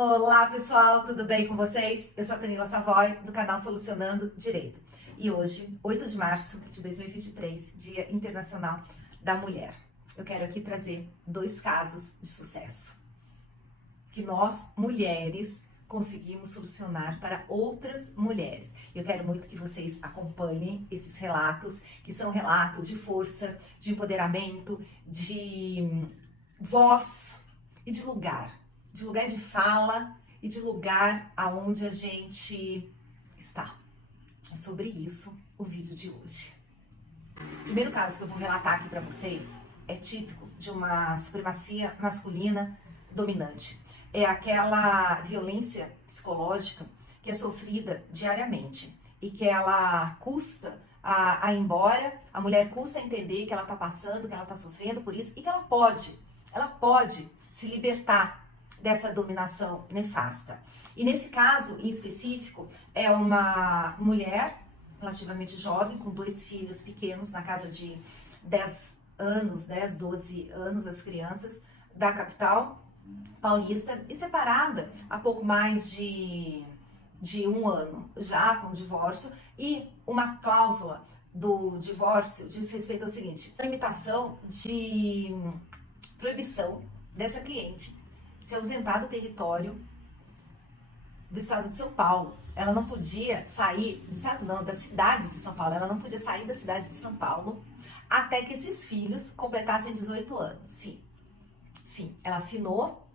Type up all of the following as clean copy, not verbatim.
Olá pessoal, tudo bem com vocês? Eu sou a Camila Savoy, do canal Solucionando Direito. E hoje, 8 de março de 2023, Dia Internacional da Mulher. Eu quero aqui trazer dois casos de sucesso que nós, mulheres, conseguimos solucionar para outras mulheres. Eu quero muito que vocês acompanhem esses relatos, que são relatos de força, de empoderamento, de voz e de lugar de fala e de lugar aonde a gente está. É sobre isso o vídeo de hoje. O primeiro caso que eu vou relatar aqui para vocês é típico de uma supremacia masculina dominante. É aquela violência psicológica que é sofrida diariamente e que ela custa a ir embora, a mulher custa a entender que ela está passando, que ela está sofrendo por isso e que ela pode se libertar dessa dominação nefasta. E nesse caso em específico, é uma mulher relativamente jovem, com 2 filhos pequenos, na casa de 10 anos, 10, 12 anos, as crianças, da capital paulista, e separada há pouco mais de 1 ano, já com divórcio, e uma cláusula do divórcio diz respeito ao seguinte: limitação de proibição dessa cliente se ausentar do território do estado de São Paulo. Ela não podia sair, do estado não, da cidade de São Paulo, ela não podia sair da cidade de São Paulo até que esses filhos completassem 18 anos. Sim, ela assinou,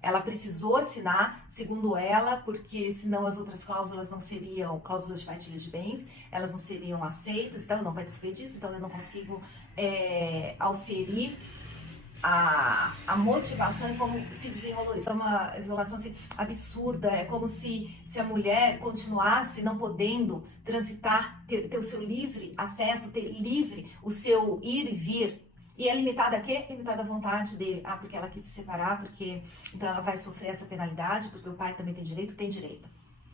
ela precisou assinar, segundo ela, porque senão as outras cláusulas não seriam, cláusulas de partilha de bens, elas não seriam aceitas, então eu não participei disso, então eu não consigo auferir a motivação e como se desenrolou isso. É uma violação assim, absurda, é como se a mulher continuasse não podendo transitar, ter o seu livre acesso, ter livre o seu ir e vir. E é limitada a quê? Limitada à vontade dele. Ah, porque ela quis se separar, porque então ela vai sofrer essa penalidade, porque o pai também tem direito? Tem direito.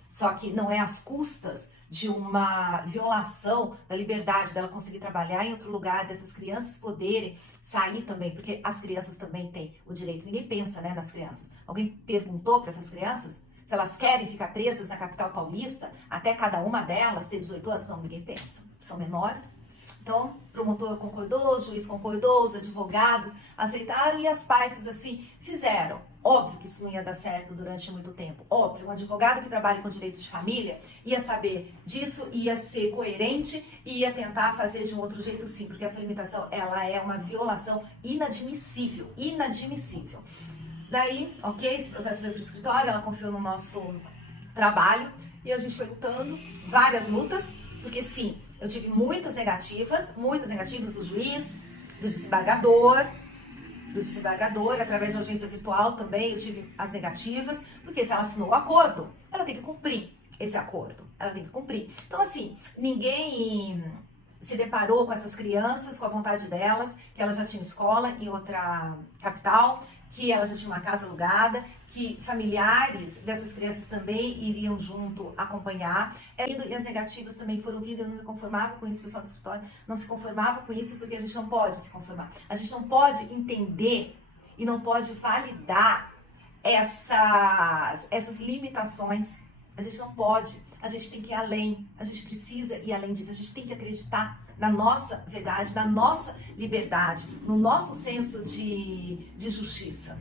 Só que não é às custas de uma violação da liberdade dela conseguir trabalhar em outro lugar, dessas crianças poderem sair também, porque as crianças também têm o direito. Ninguém pensa, né, nas crianças. Alguém perguntou para essas crianças se elas querem ficar presas na capital paulista até cada uma delas ter 18 anos? Não, ninguém pensa. São menores. Então, o promotor concordou, o juiz concordou, os advogados aceitaram e as partes, assim, fizeram. Óbvio que isso não ia dar certo durante muito tempo. Óbvio, um advogado que trabalha com direito de família ia saber disso, ia ser coerente e ia tentar fazer de um outro jeito sim, porque essa limitação, ela é uma violação inadmissível, inadmissível. Daí, ok, esse processo veio para o escritório, ela confiou no nosso trabalho e a gente foi lutando, várias lutas, porque sim, eu tive muitas negativas do juiz, do desembargador, através de audiência virtual também eu tive as negativas, porque se ela assinou o acordo, ela tem que cumprir esse acordo, ela tem que cumprir. Então assim, ninguém se deparou com essas crianças, com a vontade delas, que elas já tinham escola em outra capital, que ela já tinha uma casa alugada, que familiares dessas crianças também iriam junto acompanhar. E as negativas também foram vindo, eu não me conformava com isso, o pessoal do escritório não se conformava com isso, porque a gente não pode se conformar. A gente não pode entender e não pode validar essas limitações. A gente não pode, a gente tem que ir além, a gente precisa ir além disso, a gente tem que acreditar na nossa verdade, na nossa liberdade, no nosso senso de justiça.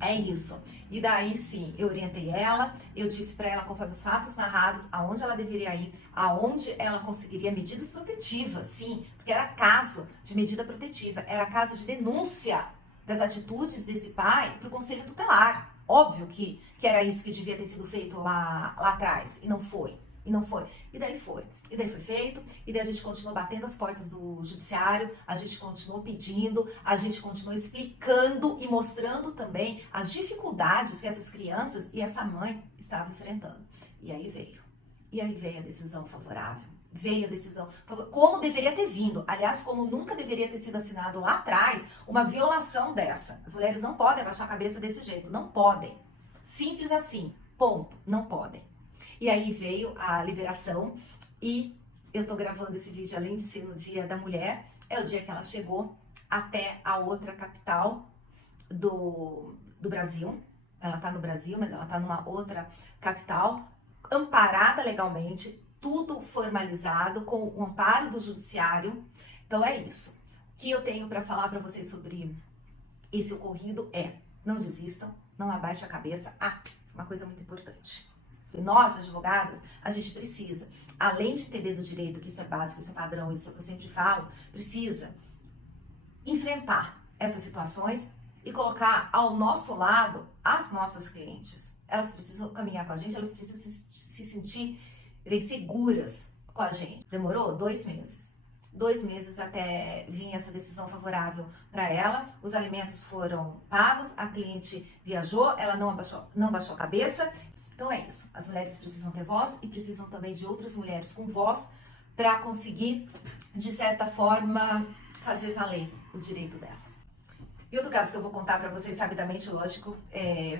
É isso. E daí sim, eu orientei ela, eu disse para ela, conforme os fatos narrados, aonde ela deveria ir, aonde ela conseguiria medidas protetivas, sim, porque era caso de medida protetiva, era caso de denúncia das atitudes desse pai para o conselho tutelar. Óbvio que era isso que devia ter sido feito lá atrás, e não foi. E daí foi feito, e daí a gente continuou batendo as portas do judiciário, a gente continuou pedindo, a gente continuou explicando e mostrando também as dificuldades que essas crianças e essa mãe estavam enfrentando. E aí veio a decisão favorável. Veio a decisão, como deveria ter vindo, aliás, como nunca deveria ter sido assinado lá atrás uma violação dessa. As mulheres não podem abaixar a cabeça desse jeito, não podem. Simples assim, ponto, não podem. E aí veio a liberação e eu tô gravando esse vídeo, além de ser no Dia da Mulher, é o dia que ela chegou até a outra capital do Brasil, ela está no Brasil, mas ela está numa outra capital, amparada legalmente, tudo formalizado, com o amparo do judiciário. Então é isso. O que eu tenho para falar para vocês sobre esse ocorrido é: não desistam, não abaixem a cabeça. Uma coisa muito importante. E nós, advogadas, a gente precisa, além de entender do direito, que isso é básico, isso é padrão, isso é o que eu sempre falo, precisa enfrentar essas situações e colocar ao nosso lado as nossas clientes. Elas precisam caminhar com a gente, elas precisam se sentirem seguras com a gente. Demorou 2 meses. 2 meses até vir essa decisão favorável para ela. Os alimentos foram pagos, a cliente viajou, ela não baixou a cabeça. Então é isso. As mulheres precisam ter voz e precisam também de outras mulheres com voz para conseguir, de certa forma, fazer valer o direito delas. E outro caso que eu vou contar para vocês sabidamente, lógico,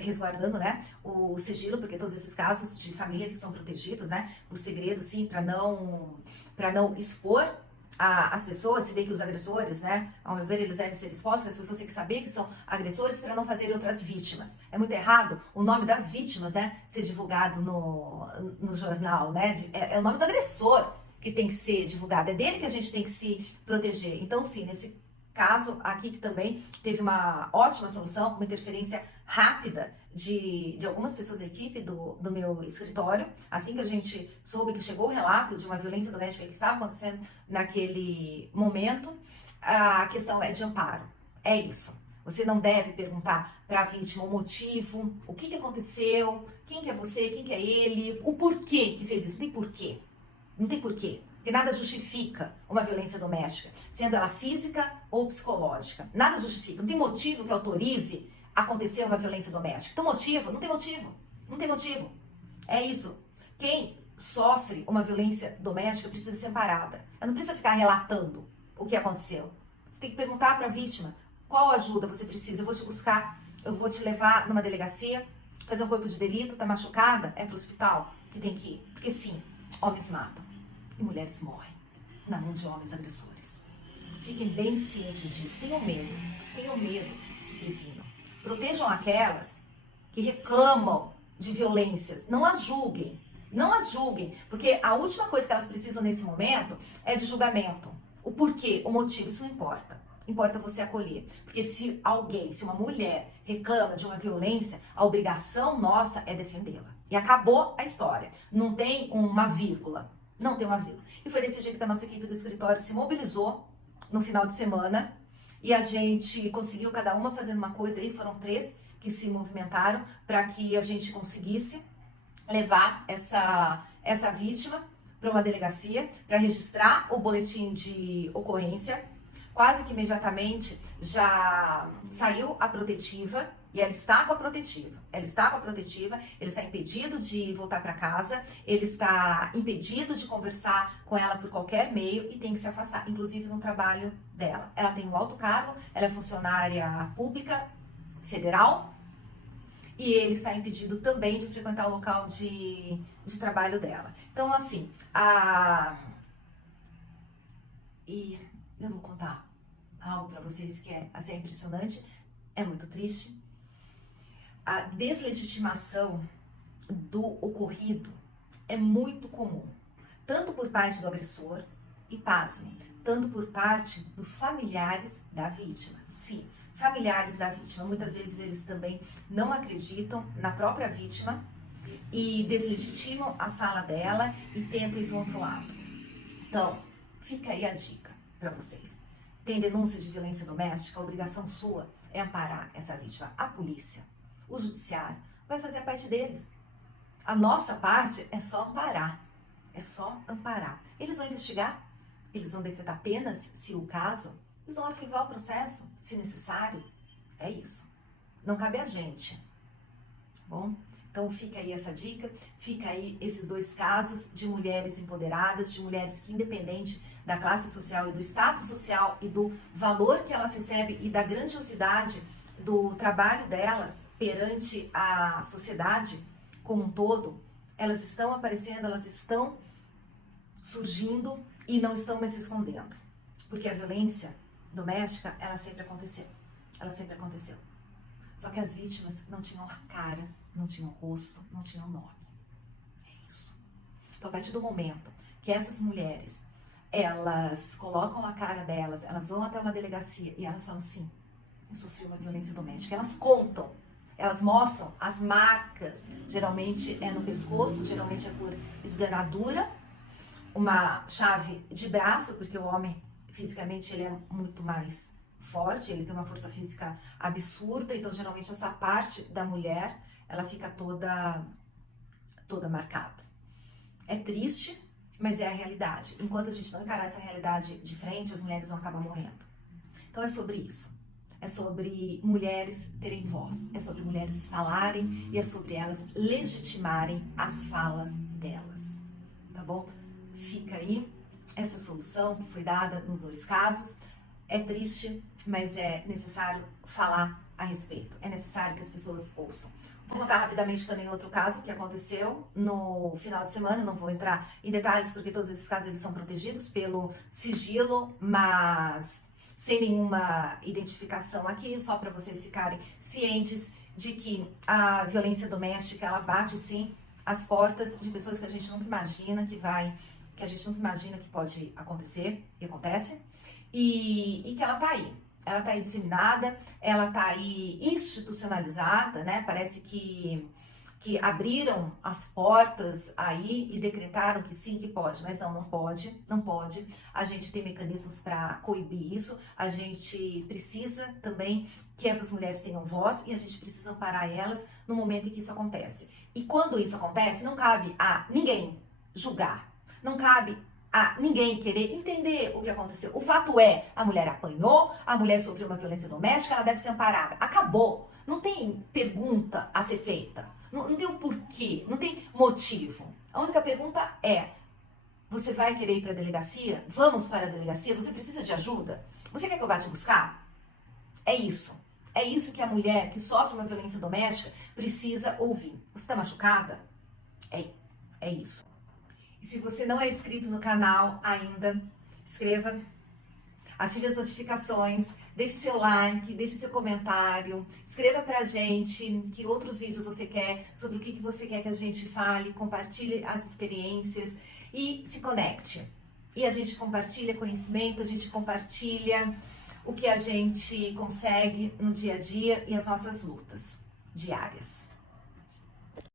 resguardando, né, o sigilo, porque todos esses casos de família que são protegidos, né, por segredo, sim, para não expor as pessoas, se bem que os agressores, né, ao meu ver, eles devem ser expostos, as pessoas têm que saber que são agressores para não fazerem outras vítimas. É muito errado o nome das vítimas, né, ser divulgado no jornal, né, é o nome do agressor que tem que ser divulgado, é dele que a gente tem que se proteger. Então, sim, nesse caso aqui que também teve uma ótima solução, uma interferência rápida de algumas pessoas da equipe do meu escritório. Assim que a gente soube que chegou o relato de uma violência doméstica que estava acontecendo naquele momento, a questão é de amparo. É isso. Você não deve perguntar para a vítima o motivo, o que aconteceu, quem que é você, quem que é ele, o porquê que fez isso. Não tem porquê. Não tem porquê. Porque nada justifica uma violência doméstica, sendo ela física ou psicológica. Nada justifica. Não tem motivo que autorize acontecer uma violência doméstica. Então, motivo? Não tem motivo. Não tem motivo. É isso. Quem sofre uma violência doméstica precisa ser amparada. Ela não precisa ficar relatando o que aconteceu. Você tem que perguntar para a vítima qual ajuda você precisa. Eu vou te buscar, eu vou te levar numa delegacia, fazer um corpo de delito, tá machucada? É pro hospital que tem que ir. Porque sim, homens matam. E mulheres morrem na mão de homens agressores. Fiquem bem cientes disso. Tenham medo, se previnam. Protejam aquelas que reclamam de violências. Não as julguem, porque a última coisa que elas precisam nesse momento é de julgamento. O porquê, o motivo, isso não importa. Importa você acolher. Porque se uma mulher reclama de uma violência, a obrigação nossa é defendê-la. E acabou a história. Não tem uma vírgula. Não tem uma vírgula. E foi desse jeito que a nossa equipe do escritório se mobilizou no final de semana e a gente conseguiu, cada uma fazendo uma coisa aí, foram 3 que se movimentaram para que a gente conseguisse levar essa vítima para uma delegacia, para registrar o boletim de ocorrência. Quase que imediatamente já saiu a protetiva e ela está com a protetiva. Ele está impedido de voltar para casa, ele está impedido de conversar com ela por qualquer meio e tem que se afastar, inclusive no trabalho dela. Ela tem um alto cargo, ela é funcionária pública federal e ele está impedido também de frequentar o local de trabalho dela. Então, assim, E eu vou contar algo para vocês que é assim, impressionante, é muito triste. A deslegitimação do ocorrido é muito comum, tanto por parte do agressor e, pasmem, tanto por parte dos familiares da vítima. Sim, familiares da vítima, muitas vezes eles também não acreditam na própria vítima e deslegitimam a fala dela e tentam ir para o outro lado. Então, fica aí a dica para vocês. Tem denúncia de violência doméstica, a obrigação sua é amparar essa vítima. A polícia, o judiciário, vai fazer a parte deles. A nossa parte é só amparar. É só amparar. Eles vão investigar, eles vão decretar penas, se o caso, eles vão arquivar o processo, se necessário. É isso. Não cabe a gente. Bom? Então fica aí essa dica, fica aí esses 2 casos de mulheres empoderadas, de mulheres que, independente da classe social e do status social e do valor que elas recebem e da grandiosidade do trabalho delas perante a sociedade como um todo, elas estão aparecendo, elas estão surgindo e não estão mais se escondendo. Porque a violência doméstica, ela sempre aconteceu. Só que as vítimas não tinham cara, não tinham rosto, não tinham nome. É isso. Então, a partir do momento que essas mulheres, elas colocam a cara delas, elas vão até uma delegacia e elas falam, sim, eu sofri uma violência doméstica. Elas contam, elas mostram as marcas, geralmente é no pescoço, geralmente é por esganadura, uma chave de braço, porque o homem fisicamente ele é muito mais forte, ele tem uma força física absurda, então geralmente essa parte da mulher, ela fica toda marcada. É triste, mas é a realidade. Enquanto a gente não encarar essa realidade de frente, as mulheres vão acabar morrendo. Então é sobre isso. É sobre mulheres terem voz, é sobre mulheres falarem e é sobre elas legitimarem as falas delas, tá bom? Fica aí essa solução que foi dada nos dois casos. É triste, mas é necessário falar a respeito, é necessário que as pessoas ouçam. Vou contar rapidamente também outro caso que aconteceu no final de semana, não vou entrar em detalhes porque todos esses casos eles são protegidos pelo sigilo, mas sem nenhuma identificação aqui, só para vocês ficarem cientes de que a violência doméstica, ela bate sim as portas de pessoas que a gente nunca imagina que a gente nunca imagina que pode acontecer, e acontece, e que ela tá aí. Ela tá aí disseminada, ela tá aí institucionalizada, né? Parece que abriram as portas aí e decretaram que sim, que pode, mas não pode, não pode. A gente tem mecanismos para coibir isso, a gente precisa também que essas mulheres tenham voz e a gente precisa amparar elas no momento em que isso acontece. E quando isso acontece, não cabe a ninguém julgar, não cabe a ninguém querer entender o que aconteceu. O fato é, a mulher apanhou, a mulher sofreu uma violência doméstica, ela deve ser amparada. Acabou. Não tem pergunta a ser feita. Não tem um porquê, não tem motivo. A única pergunta é, você vai querer ir para a delegacia? Vamos para a delegacia? Você precisa de ajuda? Você quer que eu vá te buscar? É isso. É isso que a mulher que sofre uma violência doméstica precisa ouvir. Você está machucada? É isso. E se você não é inscrito no canal ainda, inscreva, ative as notificações, deixe seu like, deixe seu comentário, escreva pra gente que outros vídeos você quer, sobre o que você quer que a gente fale, compartilhe as experiências e se conecte. E a gente compartilha conhecimento, a gente compartilha o que a gente consegue no dia a dia e as nossas lutas diárias.